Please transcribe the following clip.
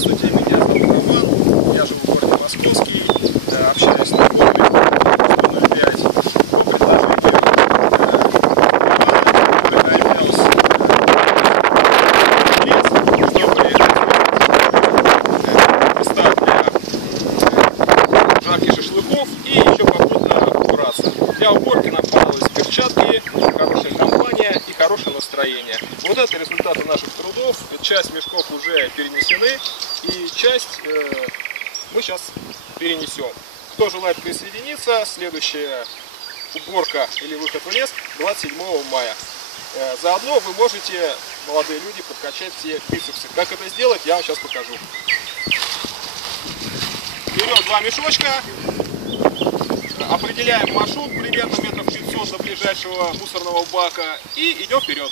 Здравствуйте, меня зовут Роман, я живу в городе Московский, общаюсь с знакомыми по предложению жарки шашлыков и еще попутно убраться. Для уборки нам понадобились перчатки, хорошая компания и хорошее настроение. Вот это результаты наших трудов. Часть мешков уже перенесены, и часть мы сейчас перенесем. Кто желает присоединиться, следующая уборка или выход в лес 27 мая. Заодно вы можете, молодые люди, подкачать все бицепсы. Как это сделать, я вам сейчас покажу. Берем два мешочка, определяем маршрут примерно метров 500 до ближайшего мусорного бака и идем вперед.